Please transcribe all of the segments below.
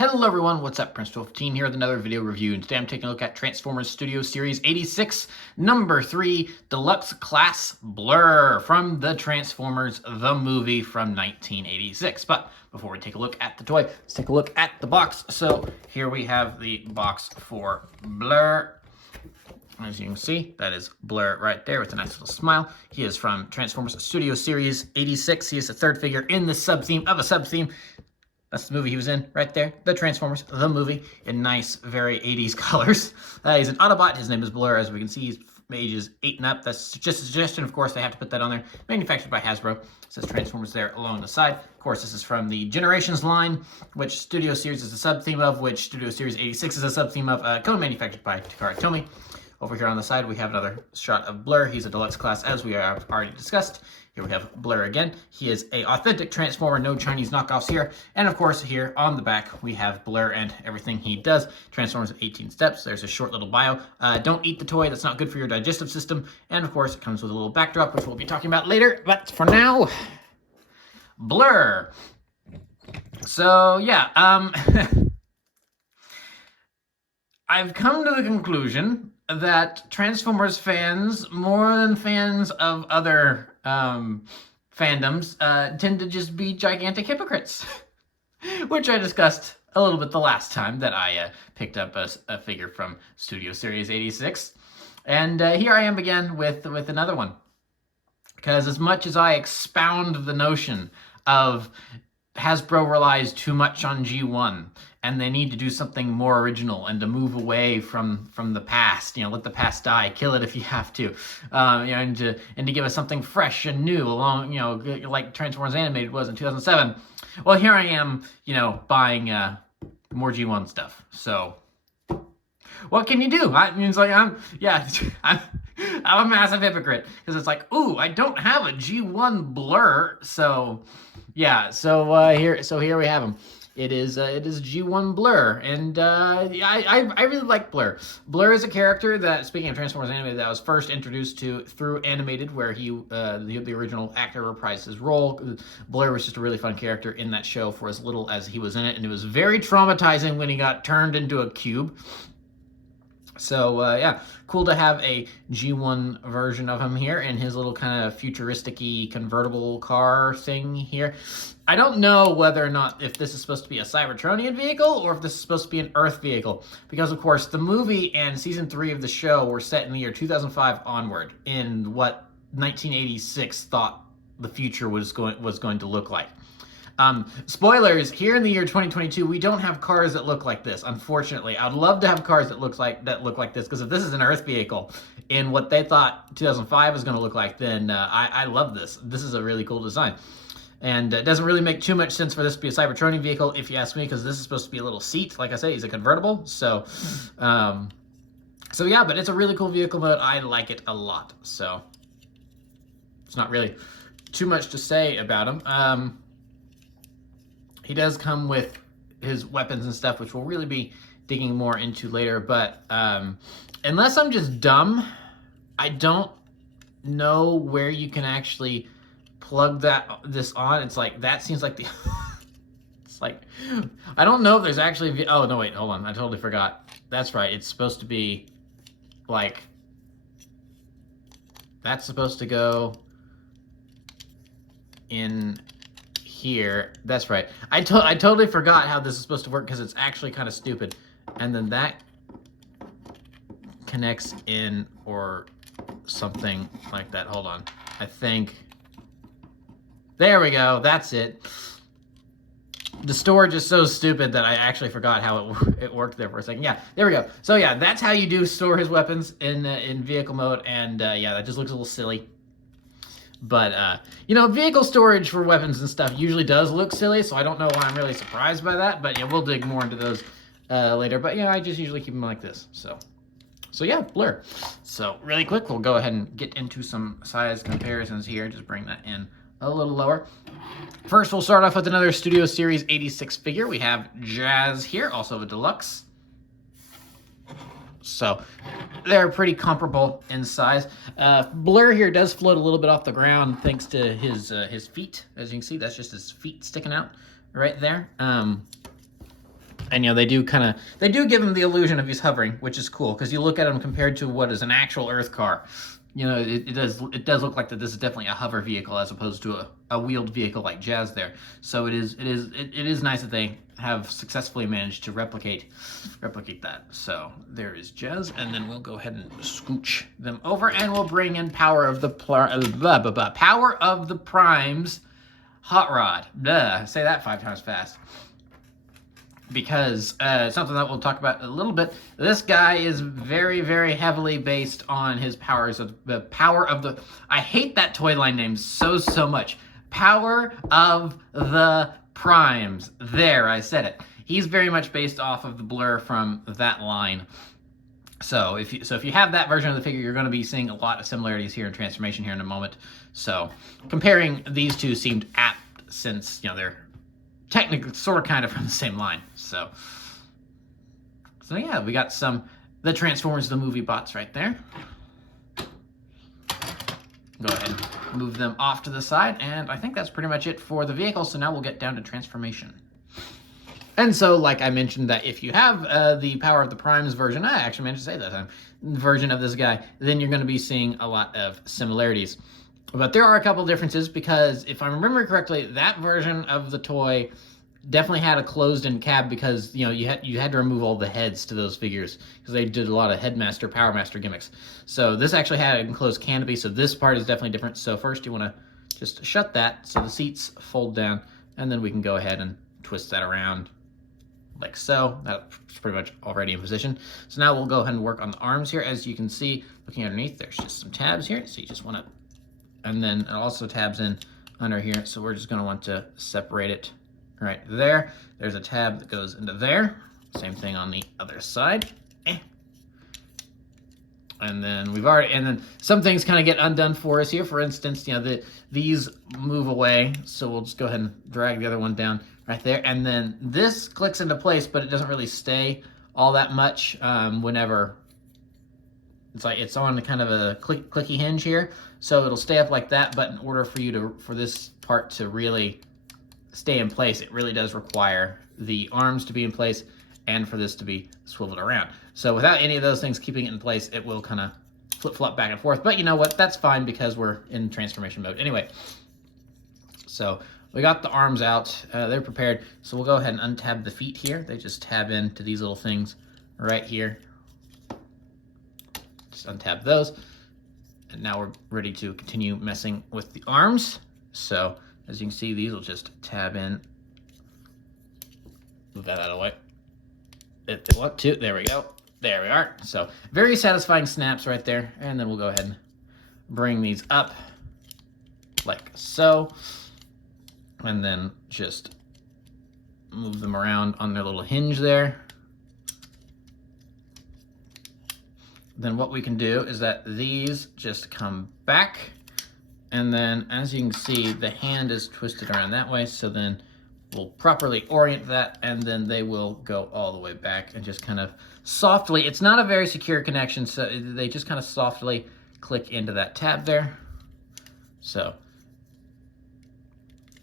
Hello everyone, what's up? Prince1215 here with another video review, and today I'm taking a look at Transformers Studio Series 86, number 3, Deluxe Class Blurr from the Transformers the movie from 1986. But before we take a look at the toy, let's take a look at the box. So here we have the box for Blurr. As you can see, that is Blurr right there with a nice little smile. He is from Transformers Studio Series 86. He is the third figure in the sub-theme of a sub-theme. That's the movie he was in right there, the Transformers, the movie, in nice, very 80s colors. He's an Autobot. His name is Blurr. As we can see, he's ages 8 and up. That's just a suggestion. Of course, they have to put that on there. Manufactured by Hasbro. It says Transformers there along the side. Of course, this is from the Generations line, which Studio Series is a sub-theme of, which Studio Series 86 is a sub-theme of, co-manufactured by Takara Tomy. Over here on the side, we have another shot of Blurr. He's a deluxe class, as we have already discussed. Here we have Blurr again. He is a authentic Transformer, no Chinese knockoffs here. And of course, here on the back, we have Blurr and everything he does. Transformers 18 steps. There's a short little bio. Don't eat the toy. That's not good for your digestive system. And of course, it comes with a little backdrop, which we'll be talking about later. But for now, Blurr. So yeah, I've come to the conclusion that Transformers fans, more than fans of other fandoms, tend to just be gigantic hypocrites, which I discussed a little bit the last time that I picked up a figure from Studio Series 86. And here I am again with another one. Because as much as I expound the notion of Hasbro relies too much on G1, and they need to do something more original and to move away from the past. You know, let the past die, kill it if you have to, and to give us something fresh and new along, like Transformers Animated was in 2007. Well, here I am, buying more G1 stuff. So, what can you do? I mean, it's like I'm a massive hypocrite because it's like, ooh, I don't have a G1 Blurr, so. Yeah, so here we have him. It is G1 Blurr, and I really like Blurr. Blurr is a character that, speaking of Transformers Animated, that I was first introduced to through Animated, where he the original actor reprised his role. Blurr was just a really fun character in that show for as little as he was in it, and it was very traumatizing when he got turned into a cube. So, yeah, cool to have a G1 version of him here in his little kind of futuristic-y convertible car thing here. I don't know whether or not if this is supposed to be a Cybertronian vehicle or if this is supposed to be an Earth vehicle. Because, of course, the movie and Season 3 of the show were set in the year 2005 onward in what 1986 thought the future was going to look like. Spoilers, here in the year 2022, we don't have cars that look like this, unfortunately. I'd love to have cars that look like this, because if this is an Earth vehicle in what they thought 2005 was going to look like, then I love this. This is a really cool design. And it doesn't really make too much sense for this to be a Cybertronian vehicle, if you ask me, because this is supposed to be a little seat. Like I say, he's a convertible. So yeah, but it's a really cool vehicle mode. I like it a lot. So it's not really too much to say about him. He does come with his weapons and stuff, which we'll really be digging more into later. But unless I'm just dumb, I don't know where you can actually plug this on. It's like, that seems like the... It's like, I don't know if there's actually... Oh, no, wait, hold on. I totally forgot. That's right. It's supposed to be like... That's supposed to go in... here. That's right. I totally forgot how this is supposed to work because it's actually kind of stupid. And then that connects in or something like that. Hold on. I think... There we go. That's it. The storage is so stupid that I actually forgot how it worked there for a second. Yeah, there we go. So yeah, that's how you do store his weapons in vehicle mode. And yeah, that just looks a little silly. But, vehicle storage for weapons and stuff usually does look silly, so I don't know why I'm really surprised by that. But, yeah, we'll dig more into those later. But, yeah, I just usually keep them like this. So yeah, Blurr. So, really quick, we'll go ahead and get into some size comparisons here. Just bring that in a little lower. First, we'll start off with another Studio Series 86 figure. We have Jazz here, also a deluxe. So they're pretty comparable in size. Blurr here does float a little bit off the ground thanks to his feet. As you can see, that's just his feet sticking out right there. And they do give him the illusion of he's hovering, which is cool because you look at him compared to what is an actual Earth car. It does look like that this is definitely a hover vehicle as opposed to a wheeled vehicle like Jazz there. So it is nice that they have successfully managed to replicate that. So there is Jazz, and then we'll go ahead and scooch them over, and we'll bring in Power of the Primes Hot Rod. Blah, say that 5 times fast. Because something that we'll talk about a little bit. This guy is very, very heavily based on his powers of the Power of the. I hate that toy line name so much. Power of the Primes. There, I said it. He's very much based off of the Blurr from that line. So if you have that version of the figure, you're going to be seeing a lot of similarities here in transformation here in a moment. So comparing these two seemed apt since they're technically sort of kind of from the same line. So yeah, we got the Transformers the movie bots right there. Go ahead and move them off to the side, and I think that's pretty much it for the vehicle. So now we'll get down to transformation. And so, like I mentioned, that if you have the Power of the Primes version, I actually managed to say that time, version of this guy, then you're going to be seeing a lot of similarities. But there are a couple differences because if I remember correctly, that version of the toy definitely had a closed-in cab because you had to remove all the heads to those figures because they did a lot of Headmaster, Power Master gimmicks. So this actually had an enclosed canopy, so this part is definitely different. So first you want to just shut that so the seats fold down, and then we can go ahead and twist that around like so. That's pretty much already in position. So now we'll go ahead and work on the arms here. As you can see, looking underneath, there's just some tabs here, so you just want to. And then it also tabs in under here, so we're just going to want to separate it right there. There's a tab that goes into there. Same thing on the other side. And then some things kind of get undone for us here. For instance, these move away, so we'll just go ahead and drag the other one down right there. And then this clicks into place, but it doesn't really stay all that much whenever it's on kind of a clicky hinge here. So it'll stay up like that, but in order for this part to really stay in place, it really does require the arms to be in place and for this to be swiveled around. So without any of those things keeping it in place, it will kind of flip-flop back and forth. But you know what? That's fine because we're in transformation mode. Anyway, so we got the arms out. They're prepared. So we'll go ahead and untab the feet here. They just tab into these little things right here. Just untab those. And now we're ready to continue messing with the arms. So as you can see, these will just tab in. Move that out of the way. If they want to, there we go. There we are. So very satisfying snaps right there. And then we'll go ahead and bring these up like so. And then just move them around on their little hinge there. Then what we can do is that these just come back, and then as you can see, the hand is twisted around that way, so then we'll properly orient that, and then they will go all the way back and just kind of softly, it's not a very secure connection, so they just kind of softly click into that tab there. So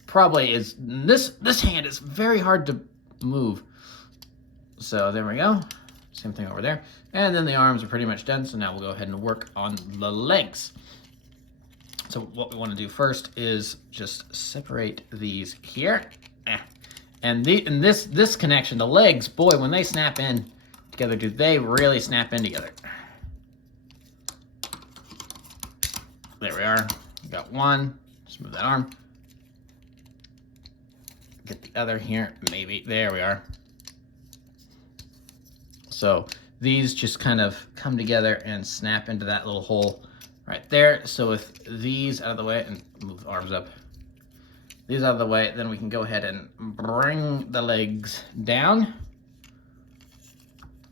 probably is, this hand is very hard to move. So there we go. Same thing over there. And then the arms are pretty much done. So now we'll go ahead and work on the legs. So what we want to do first is just separate these here. And this connection, the legs, boy, when they snap in together, do they really snap in together. There we are. We got one. Just move that arm. Get the other here, maybe. There we are. So these just kind of come together and snap into that little hole right there. So with these out of the way, and move the arms up, these out of the way, then we can go ahead and bring the legs down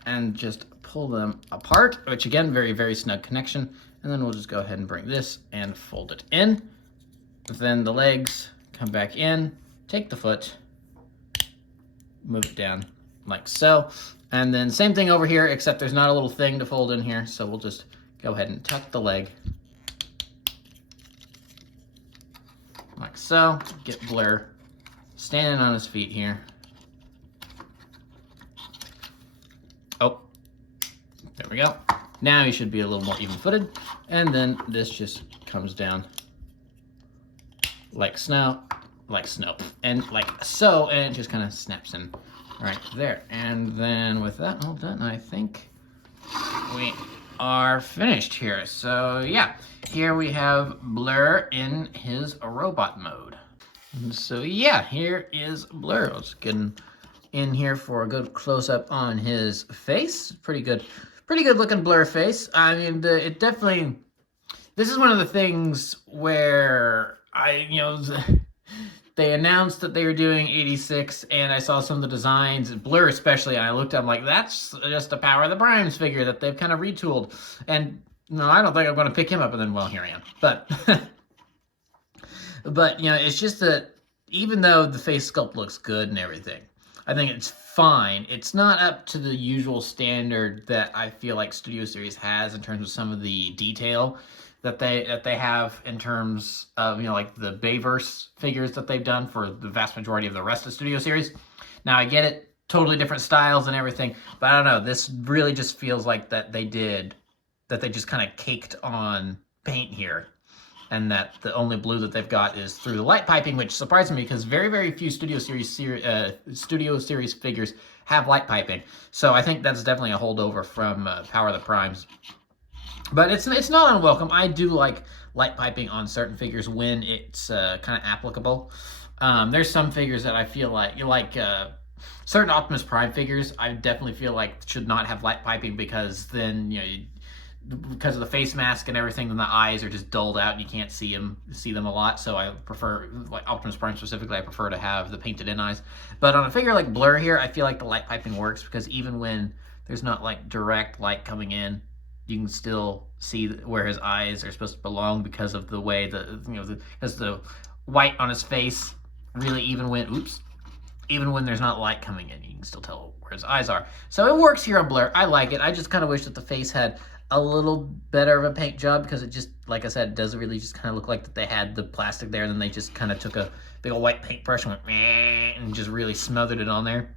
and just pull them apart, which again, very, very snug connection. And then we'll just go ahead and bring this and fold it in. Then the legs come back in, take the foot, move it down like so. And then same thing over here, except there's not a little thing to fold in here. So we'll just go ahead and tuck the leg like so. Get Blurr standing on his feet here. Oh, there we go. Now he should be a little more even-footed. And then this just comes down like snow, and like so, and it just kind of snaps in right there. And then with that all done, I think we are finished here. So yeah, here we have Blurr in his robot mode. And so yeah, here is Blurr. Let's get in here for a good close-up on his face. Pretty good looking Blurr face. I mean, it definitely, this is one of the things where they announced that they were doing 86, and I saw some of the designs, Blurr especially, and I looked at them like, that's just a Power of the Primes figure that they've kind of retooled. And no, I don't think I'm going to pick him up, and then, well, here I am. But, but, it's just that even though the face sculpt looks good and everything, I think it's fine. It's not up to the usual standard that I feel like Studio Series has in terms of some of the detail that they have in terms of, like the Bayverse figures that they've done for the vast majority of the rest of Studio Series. Now, I get it, totally different styles and everything, but I don't know, this really just feels like that they just kind of caked on paint here, and that the only blue that they've got is through the light piping, which surprised me because very, very few Studio Series figures have light piping. So I think that's definitely a holdover from Power of the Primes. But it's not unwelcome. I do like light piping on certain figures when it's kind of applicable. There's some figures that I feel like certain Optimus Prime figures, I definitely feel like should not have light piping, because then because of the face mask and everything, then the eyes are just dulled out and you can't see them a lot. So I prefer, like Optimus Prime specifically, I prefer to have the painted in eyes. But on a figure like Blurr here, I feel like the light piping works, because even when there's not like direct light coming in, you can still see where his eyes are supposed to belong, because of the way because the white on his face really, even when there's not light coming in, you can still tell where his eyes are. So it works here on Blurr. I like it. I just kind of wish that the face had a little better of a paint job, because it just, like I said, it doesn't really just kind of look like that they had the plastic there, and then they just kind of took a big old white paintbrush and went and just really smothered it on there.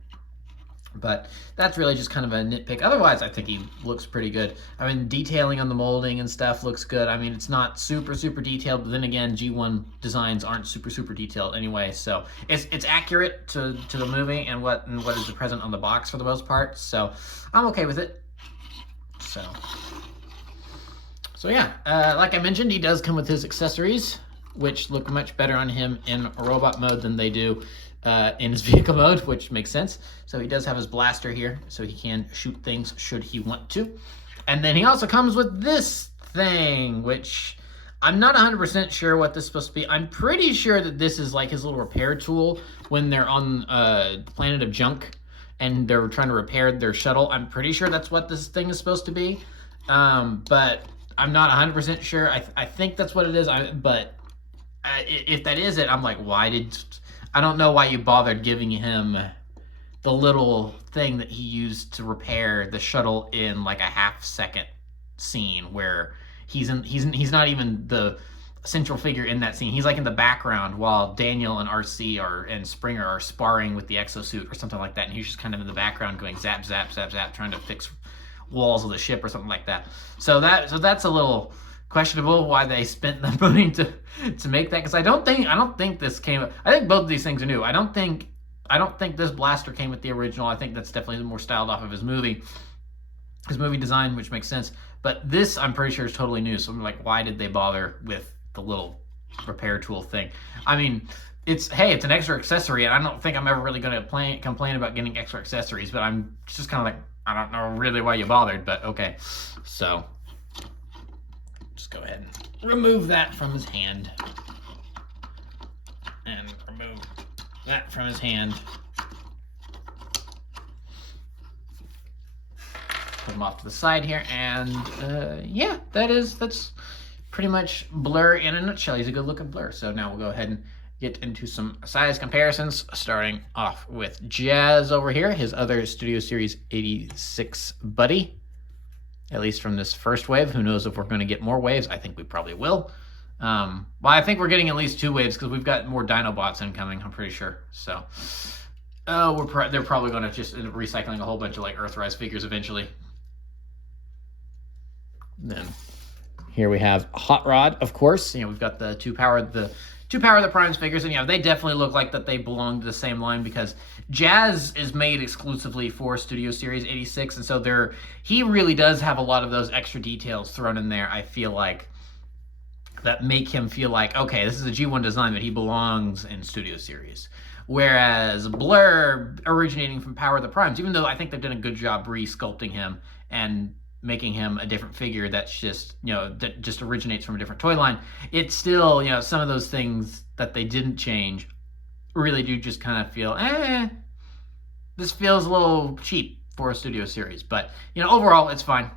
But that's really just kind of a nitpick. Otherwise, I think he looks pretty good. I mean, detailing on the molding and stuff looks good. I mean, it's not super detailed, but then again, G1 designs aren't super detailed anyway. So it's accurate to the movie and what is present on the box for the most part. So I'm okay with it. So yeah, like I mentioned, he does come with his accessories, which look much better on him in robot mode than they do in his vehicle mode, which makes sense. So he does have his blaster here, so he can shoot things should he want to. And then he also comes with this thing, which I'm not 100% sure what this is supposed to be. I'm pretty sure that this is like his little repair tool when they're on the planet of junk and they're trying to repair their shuttle. I'm pretty sure that's what this thing is supposed to be. But I'm not 100% sure. I think that's what it is. But if that is it, I'm like, I don't know why you bothered giving him the little thing that he used to repair the shuttle in like a half-second scene where he's not even the central figure in that scene. He's like in the background while Daniel and RC and Springer are sparring with the exosuit or something like that, and he's just kind of in the background going zap, zap, zap, zap, trying to fix walls of the ship or something like that. So that's a little questionable why they spent the money to make that, because I don't think this came. I think both of these things are new. I don't think this blaster came with the original. I think that's definitely more styled off of his movie design, which makes sense. But this, I'm pretty sure, is totally new. So I'm like, why did they bother with the little repair tool thing? I mean, it's an extra accessory, and I don't think I'm ever really going to complain about getting extra accessories. But I'm just kind of like, I don't know really why you bothered, but okay. So just go ahead and remove that from his hand. And remove that from his hand. Put him off to the side here, and yeah, that's pretty much Blurr in a nutshell. He's a good looking Blurr. So now we'll go ahead and get into some size comparisons, starting off with Jazz over here, his other Studio Series 86 buddy. At least from this first wave. Who knows if we're going to get more waves? I think we probably will. Well, I think we're getting at least 2 waves because we've got more Dinobots incoming, I'm pretty sure. So Oh, they're probably going to just end up recycling a whole bunch of like Earthrise figures eventually. Then here we have Hot Rod, of course. We've got the two Power of the Primes figures, and they definitely look like that they belong to the same line because Jazz is made exclusively for Studio Series 86, and so he really does have a lot of those extra details thrown in there, I feel like, that make him feel like, okay, this is a G1 design, but he belongs in Studio Series. Whereas Blurr, originating from Power of the Primes, even though I think they've done a good job re-sculpting him and making him a different figure that's just, that just originates from a different toy line, it's still, some of those things that they didn't change really do just kind of feel, this feels a little cheap for a Studio Series. But, overall, it's fine.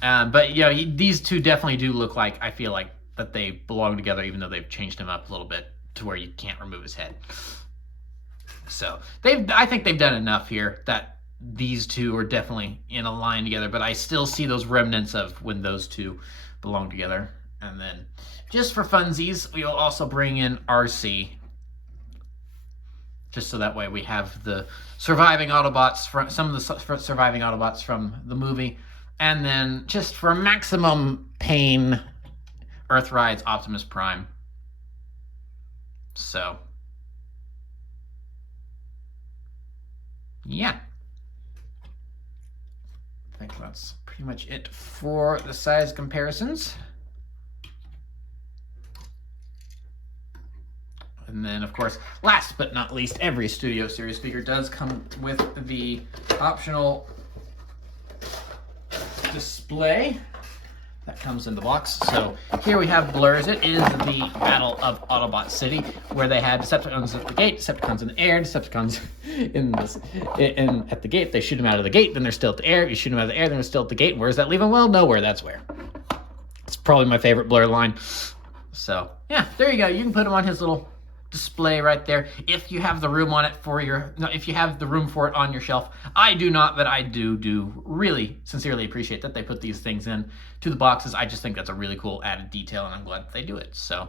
But, these two definitely do look like, I feel like, that they belong together, even though they've changed him up a little bit to where you can't remove his head. So, I think they've done enough here that these two are definitely in a line together, but I still see those remnants of when those two belong together. And then, just for funsies, we will also bring in RC, just so that way we have the surviving Autobots, some of the surviving Autobots from the movie, and then just for maximum pain, Earthride's Optimus Prime. So, yeah. I think that's pretty much it for the size comparisons. And then, of course, last but not least, every Studio Series figure does come with the optional display that comes in the box. So here we have Blurr's. It is the Battle of Autobot City, where they had Decepticons at the gate, Decepticons in the air, Decepticons at the gate. They shoot them out of the gate, then they're still at the air. You shoot them out of the air, then they're still at the gate. Where does that leave them? Well, nowhere. That's where. It's probably my favorite Blurr line. So yeah, there you go. You can put him on his little display right there if you have the room on it if you have the room for it on your shelf. I do not, but I do really sincerely appreciate that they put these things in to the boxes. I just think that's a really cool added detail, and I'm glad that they do it. So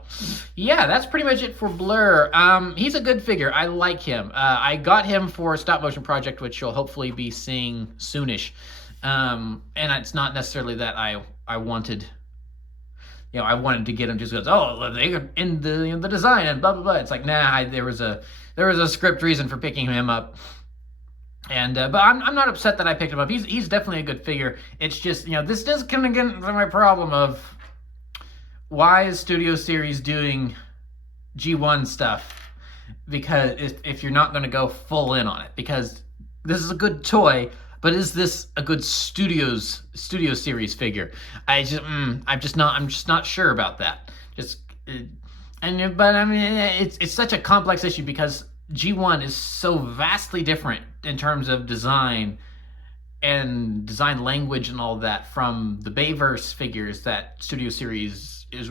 yeah, that's pretty much it for Blurr. He's a good figure. I like him. I got him for a stop motion project, which you'll hopefully be seeing soonish. And it's not necessarily that I wanted I wanted to get him just because, they in the design and blah blah blah. It's like, nah, there was a script reason for picking him up, and but I'm not upset that I picked him up. He's definitely a good figure. It's just this does come again to my problem of why is Studio Series doing G1 stuff, because if you're not going to go full in on it, because this is a good toy. But is this a good Studio Series figure? I'm just not sure about that. But I mean, it's such a complex issue because G1 is so vastly different in terms of design and design language and all that from the Bayverse figures that Studio Series is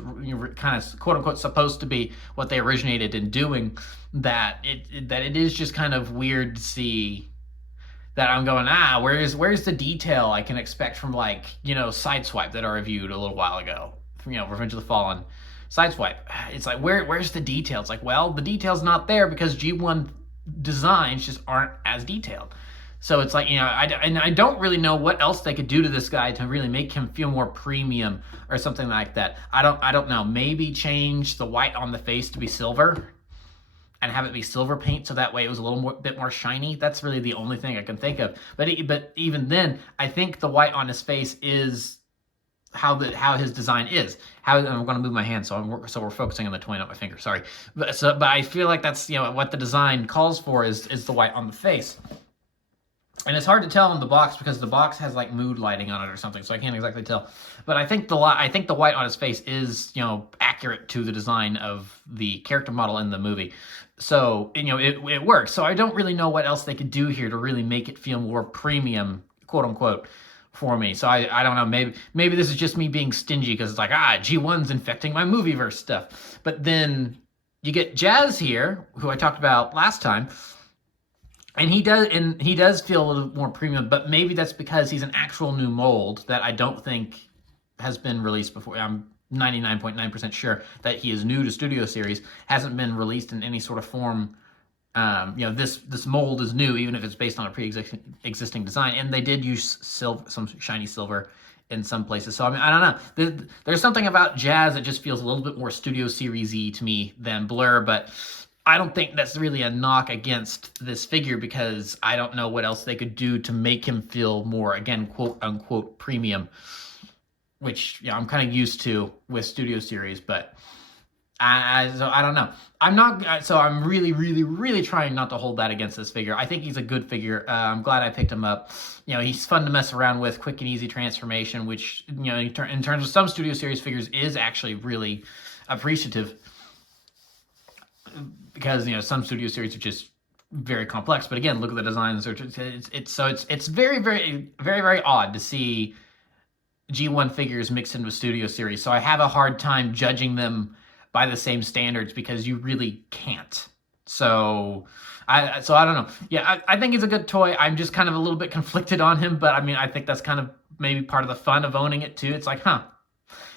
kind of quote unquote supposed to be what they originated in doing. That it is just kind of weird to see. That I'm going, where's the detail I can expect from Sideswipe that I reviewed a little while ago, from Revenge of the Fallen, Sideswipe. It's like where's the detail? It's like, well, the detail's not there because G1 designs just aren't as detailed. So it's like I don't really know what else they could do to this guy to really make him feel more premium or something like that. I don't know. Maybe change the white on the face to be silver. And have it be silver paint, so that way it was a bit more shiny. That's really the only thing I can think of. But even then, I think the white on his face is how his design is. I'm going to move my hand, so we're focusing on the toy, not my finger. Sorry, but I feel like that's what the design calls for is the white on the face. And it's hard to tell in the box because the box has like mood lighting on it or something, so I can't exactly tell. But I think the white on his face is accurate to the design of the character model in the movie. So it works. So I don't really know what else they could do here to really make it feel more premium, quote unquote, for me. So I don't know. Maybe this is just me being stingy because it's like G1's infecting my movieverse stuff. But then you get Jazz here, who I talked about last time. And he does feel a little more premium, but maybe that's because he's an actual new mold that I don't think has been released before. I'm 99.9% sure that he is new to Studio Series, hasn't been released in any sort of form this mold is new, even if it's based on a pre-existing design, and they did use some shiny silver in some places. So I mean, I don't know. There's something about Jazz that just feels a little bit more Studio Series-y to me than Blurr, but I don't think that's really a knock against this figure because I don't know what else they could do to make him feel more, again, quote unquote, premium, which I'm kind of used to with Studio Series, but so I don't know. I'm really, really, really trying not to hold that against this figure. I think he's a good figure. I'm glad I picked him up. He's fun to mess around with, quick and easy transformation, which, in terms of some Studio Series figures is actually really appreciative because, some Studio Series are just very complex. But again, look at the designs. It's very, very, very, very odd to see G1 figures mixed into a Studio Series. So I have a hard time judging them by the same standards because you really can't. So I don't know. Yeah, I think he's a good toy. I'm just kind of a little bit conflicted on him, but I mean, I think that's kind of maybe part of the fun of owning it too. It's like,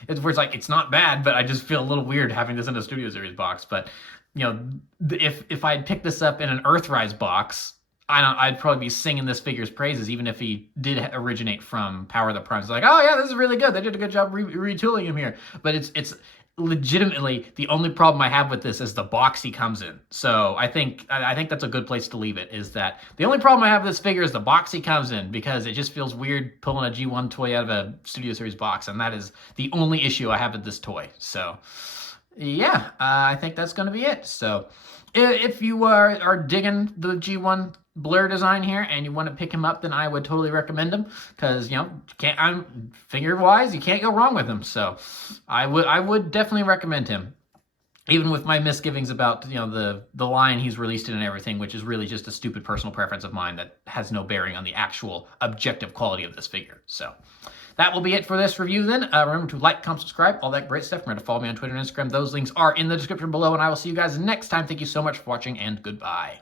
it's not bad, but I just feel a little weird having this in a Studio Series box. But if I'd picked this up in an Earthrise box, I'd probably be singing this figure's praises, even if he did originate from Power of the Primes. It's like, oh yeah, this is really good. They did a good job retooling him here. But it's legitimately the only problem I have with this is the box he comes in. So I think that's a good place to leave it, is that the only problem I have with this figure is the box he comes in, because it just feels weird pulling a G1 toy out of a Studio Series box, and that is the only issue I have with this toy. So yeah, I think that's going to be it. So if you are digging the G1 Blurr design here and you want to pick him up, then I would totally recommend him, because figure wise, you can't go wrong with him. So I would definitely recommend him, even with my misgivings about the line he's released in and everything, which is really just a stupid personal preference of mine that has no bearing on the actual objective quality of this figure. So that will be it for this review then. Remember to like, comment, subscribe, all that great stuff. Remember to follow me on Twitter and Instagram. Those links are in the description below, and I will see you guys next time. Thank you so much for watching, and goodbye.